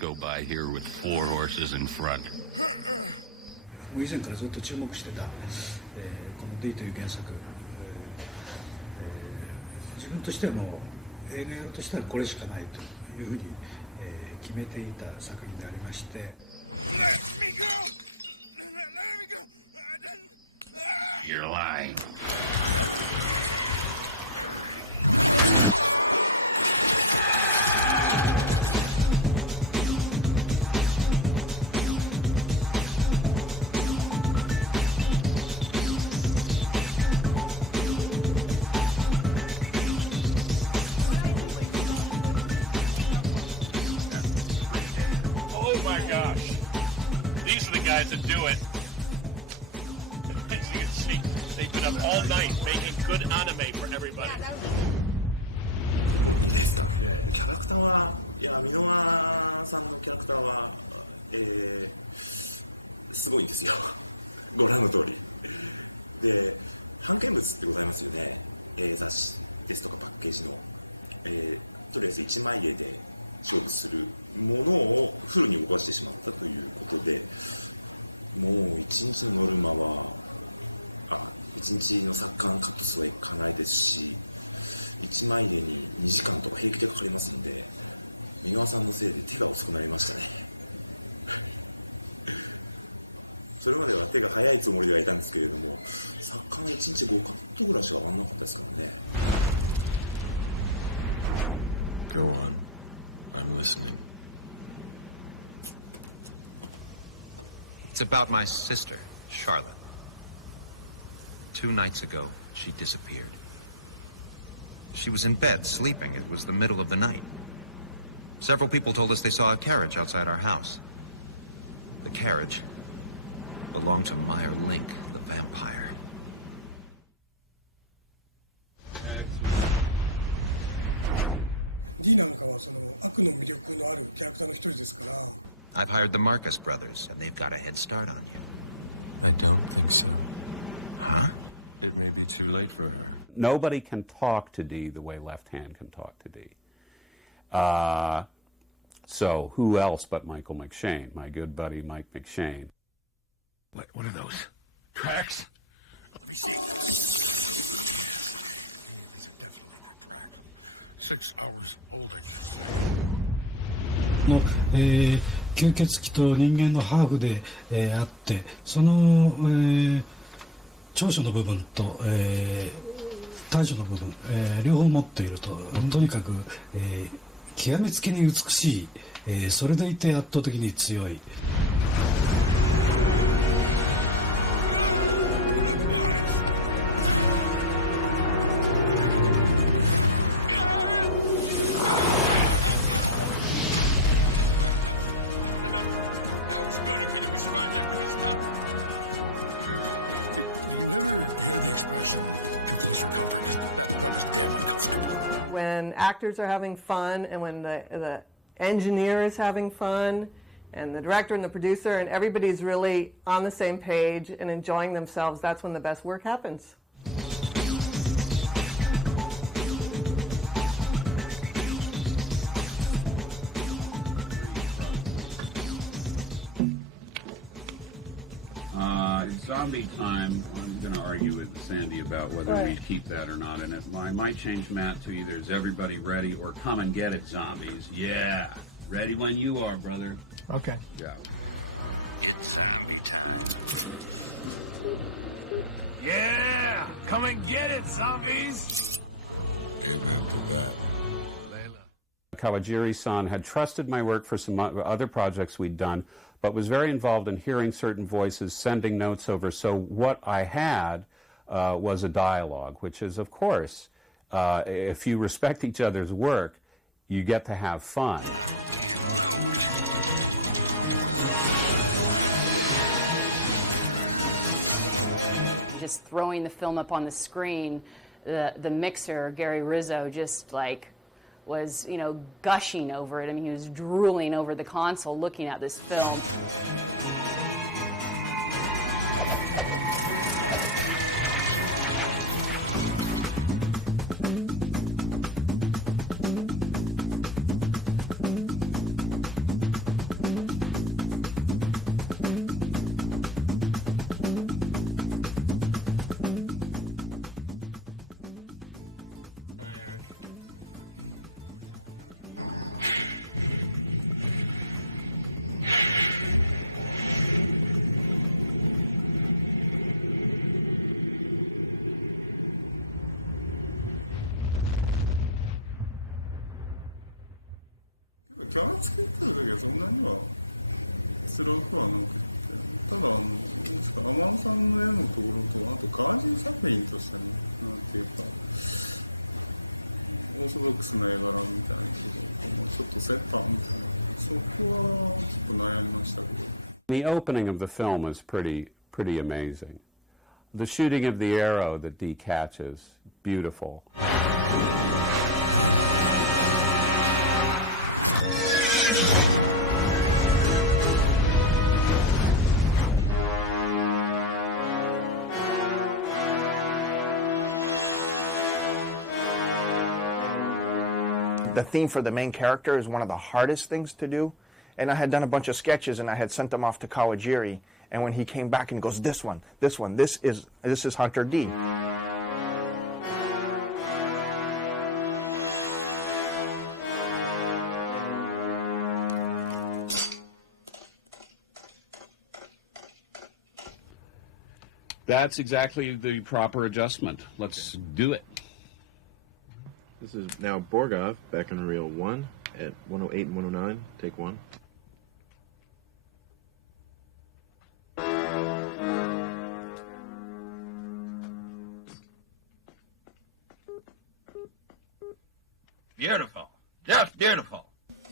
go by here with 4 horses in front. 以前からずっと注目してた、この D という原作、自分としてはもう映画やるとしたらこれしかないというふうに、決めていた作品でありまして。You're lying. To do it. As you can see, they've been up all night making good anime for everybody. Go on. I'm listening. It's about my sister, Charlotte. 2 nights ago, she disappeared. She was in bed, sleeping. It was the middle of the night. Several people told us they saw a carriage outside our house. The carriage belonged to Meier Link, the vampire. I've hired the Marcus brothers, and they've got a head start on you. I don't think so. Huh? It may be too late for her. Nobody can talk to Dee the way Left Hand can talk to Dee. So who else but Michael McShane, my good buddy Mike McShane. What are those? Tracks? の、吸血鬼と人間のハーフで、あってその、長所の部分と、短所の部分、両方持っていると、とにかく、極めつけに美しい、それでいて圧倒的に強い。When actors are having fun and when the engineer is having fun and the director and the producer and everybody's really on the same page and enjoying themselves, that's when the best work happens. Zombie time, I'm going to argue with Sandy about whether we keep that or not. And I might change Matt to either is everybody ready or come and get it, zombies. Yeah. Ready when you are, brother. Okay. Yeah. It's zombie time. Yeah! Come and get it, zombies! And after that, Kawajiri-san had trusted my work for some other projects we'd done, but was very involved in hearing certain voices, sending notes over. So what I had was a dialogue, which is, of course, if you respect each other's work, you get to have fun. Just throwing the film up on the screen, the mixer, Gary Rizzo, just like was, you know, gushing over it. I mean, he was drooling over the console looking at this film. The opening of the film is pretty amazing. The shooting of the arrow that Dee catches, beautiful. The theme for the main character is one of the hardest things to do. And I had done a bunch of sketches and I had sent them off to Kawajiri. And when he came back and goes, this is Hunter D. That's exactly the proper adjustment. Let's do it. This is now Borgov back on reel 1 at 108 and 109. Take 1. Beautiful. Just beautiful.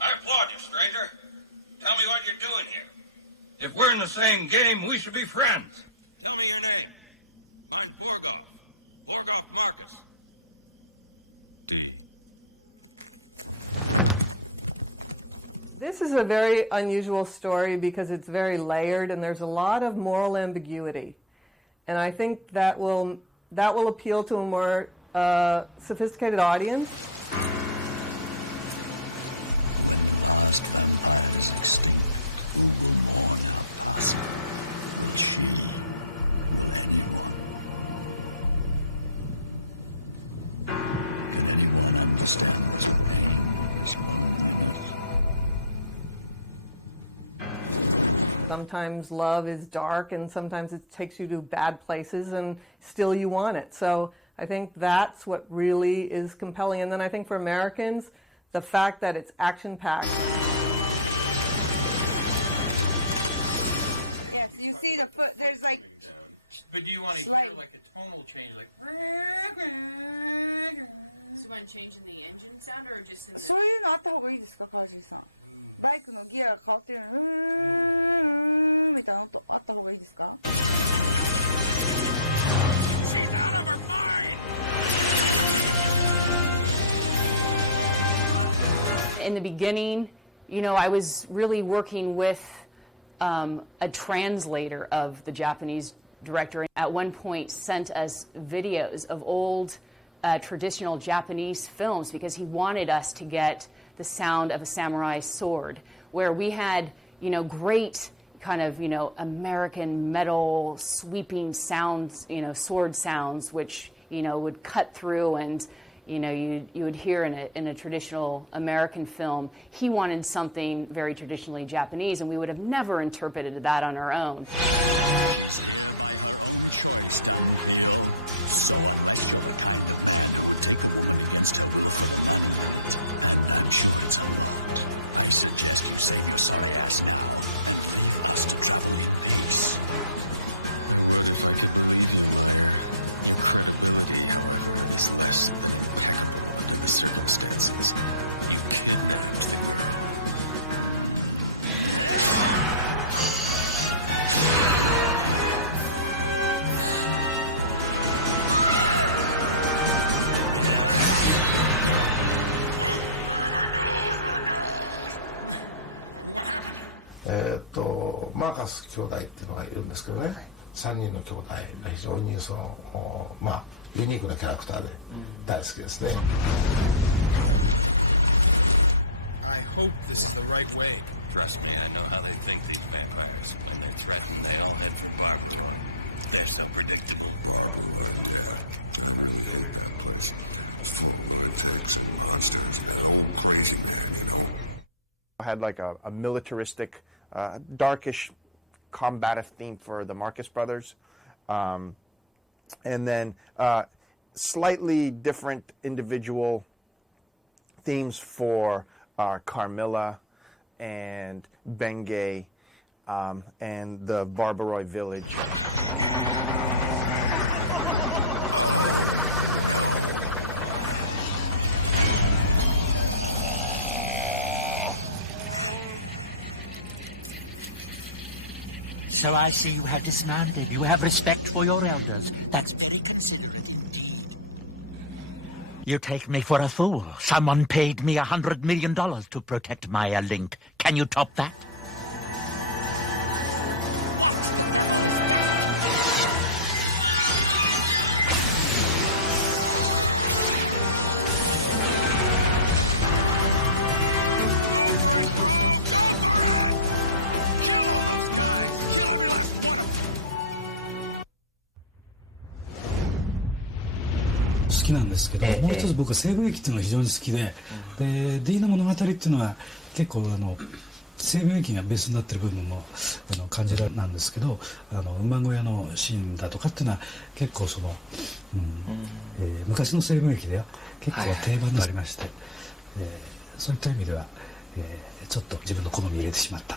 I applaud you, stranger. Tell me what you're doing here. If we're in the same game, we should be friends. Tell me your name. I'm Borgov. Borgov Marcus. This is a very unusual story because it's very layered and there's a lot of moral ambiguity. And I think that will appeal to a more sophisticated audience. Sometimes love is dark and sometimes it takes you to bad places and still you want it. So I think that's what really is compelling. And then I think for Americans, the fact that it's action-packed. Yeah, so you see the foot, there's like... But do you want to hear like a tonal change, like... So you want to change in the engine sound or just... そういうのあった方がいいですか、川尻さん。バイクのギアが変わってるみたいな音あった方がいいですか In the beginning, you know, I was really working with a translator of the Japanese director. At one point sent us videos of old traditional Japanese films because he wanted us to get the sound of a samurai sword, where we had, you know, great kind of, you know, American metal sweeping sounds, you know, sword sounds, which, you know, would cut through and, you know, you would hear in a traditional American film. He wanted something very traditionally Japanese, and we would have never interpreted that on our own. マーカス兄弟っていうのがいるんですけどね、3人の兄弟が非常にそのまあユニークなキャラクターで大好きですね。I hope this is the right way. Trust me, I know how they think, these vampires. When they threaten, they all head for barbecue. They're so predictable. I had like a militaristic, darkish, combative theme for the Marcus brothers. And then slightly different individual themes for Carmilla and Bengay, and the Barbaroi village. So I see you have dismounted. You have respect for your elders. That's very considerate indeed. You take me for a fool. Someone paid me $100 million to protect Meier Link. Can you top that?好きなんですけど、もう一つ僕は西部劇っていうのが非常に好きで、でディーナ物語っていうのは結構西部劇がベースになってる部分も感じられなんですけど、馬小屋のシーンだとかっていうのは結構昔の西部劇では結構定番になりまして、そういった意味では、ちょっと自分の好みに入れてしまった。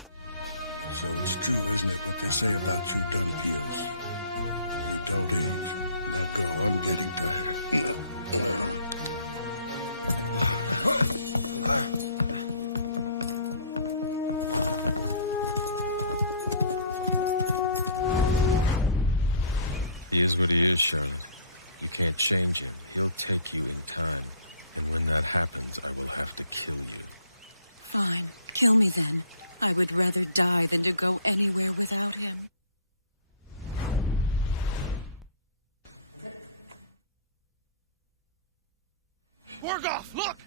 Borgoff, look!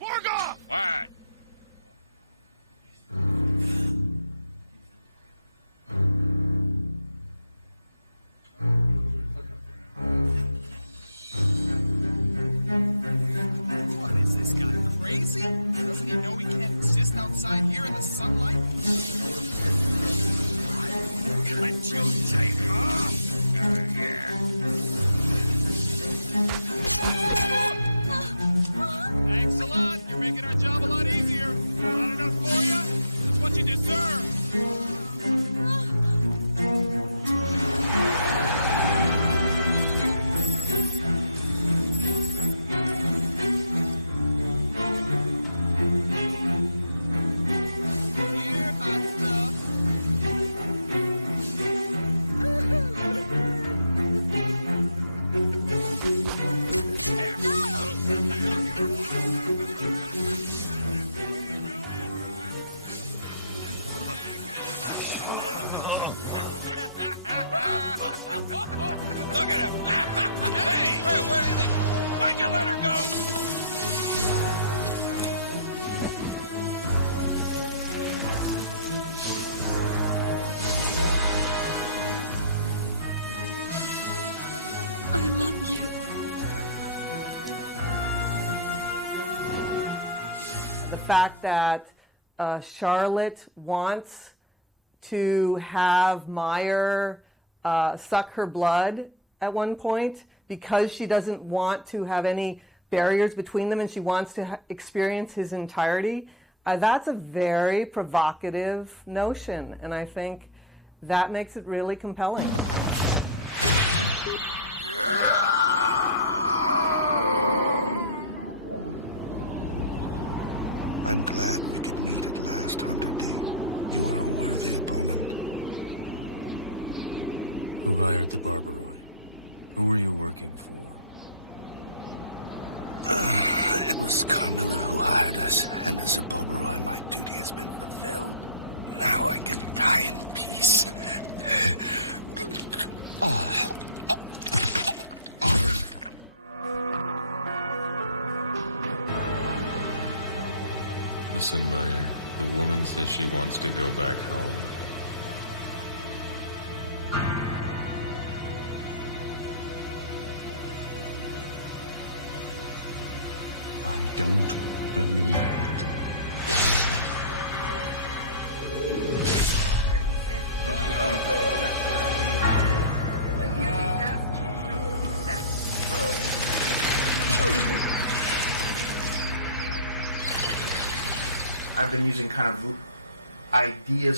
Borgoff! The fact that Charlotte wants to have Meier suck her blood at one point because she doesn't want to have any barriers between them and she wants to experience his entirety, that's a very provocative notion, and I think that makes it really compelling.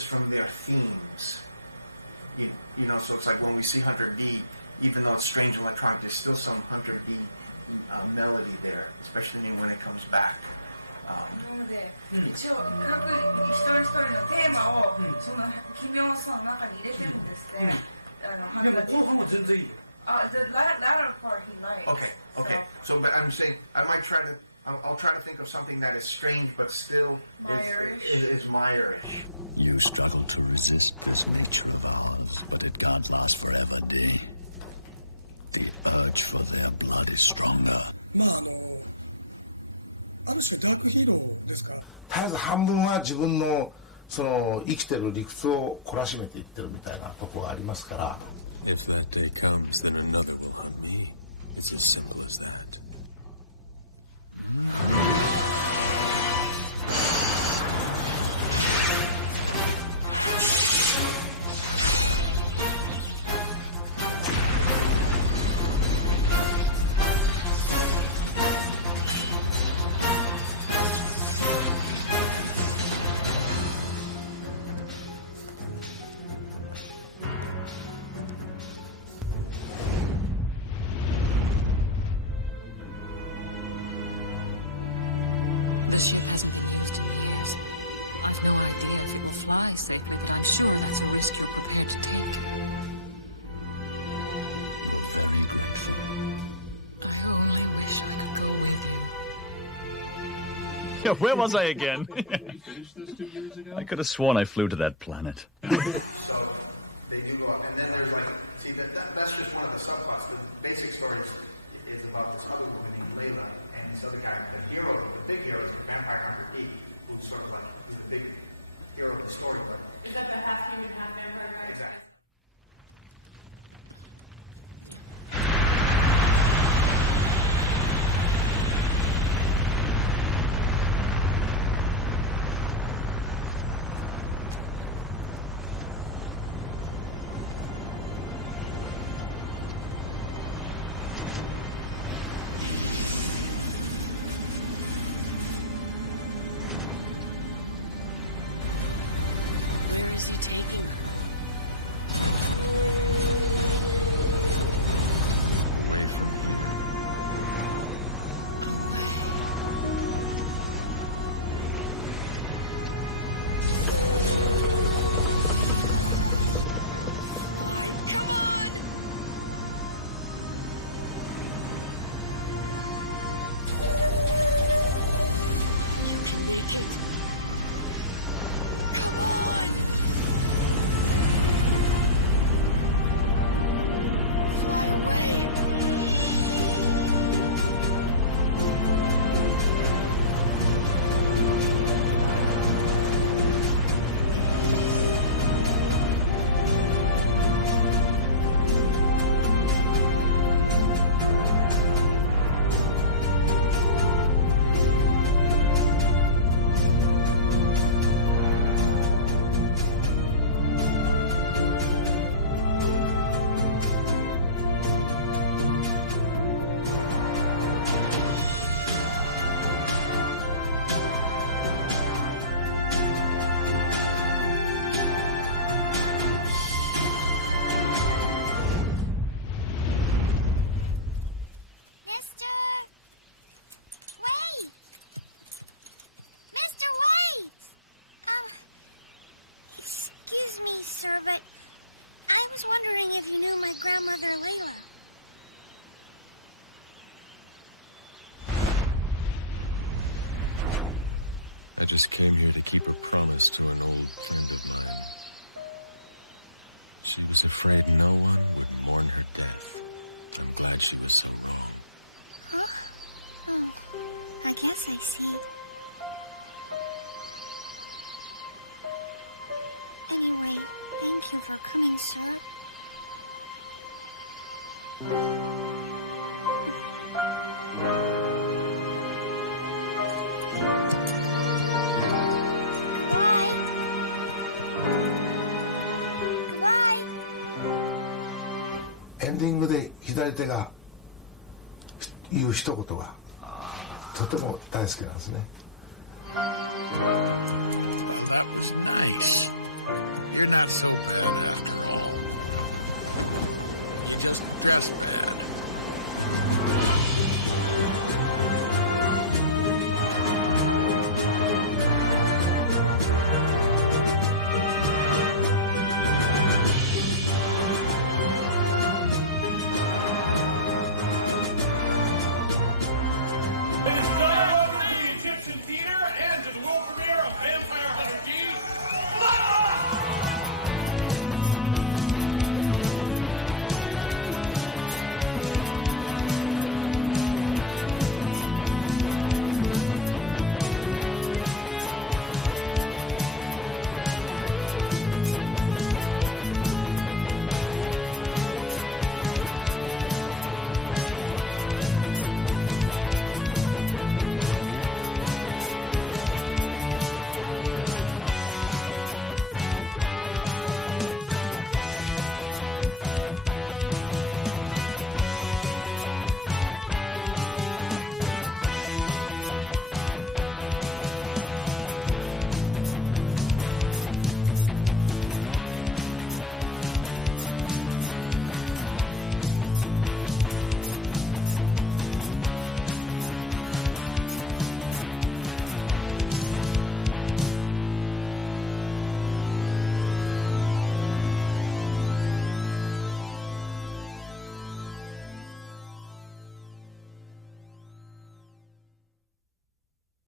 from their themes. You know, so it's like when we see Hunter B, even though it's strange and electronic, there's still some Hunter B melody there, especially when it comes back. 一応各一人一人のテーマをその奇妙さの中に入れてるんですね。でも後半は全然いいよ。The latter part he likes. Okay. So, but I'm saying I might try to. I'll try to think of something that is strange but still is Meierish. You struggle to resist these natural laws, but it can't last forever, Day. The urge for their blood is stronger. ある種化学ヒーローですから。絶えず半分は自分のその生きてる理屈を懲らしめていってるみたいなところがありますから。If that day comes, then another will on me. It's as simple as that. Where was I again? I could have sworn I flew to that planet. So they do go up, and then there's like, see, that's just one of the subplots. The basic story is about this other woman named Layla and this other guy, the hero, the big hero, is Vampire Hunter B, who's sort of like the big hero of the story. Is that the half-human, half-vampire guy? Exactly. just came here to keep her promise to an old friend of mine. She was afraid no one would mourn her death. I'm glad she was so wrong. I guess I see. Anyway, thank you for coming, sir.エンディングで左手が言う一言がとても大好きなんですね。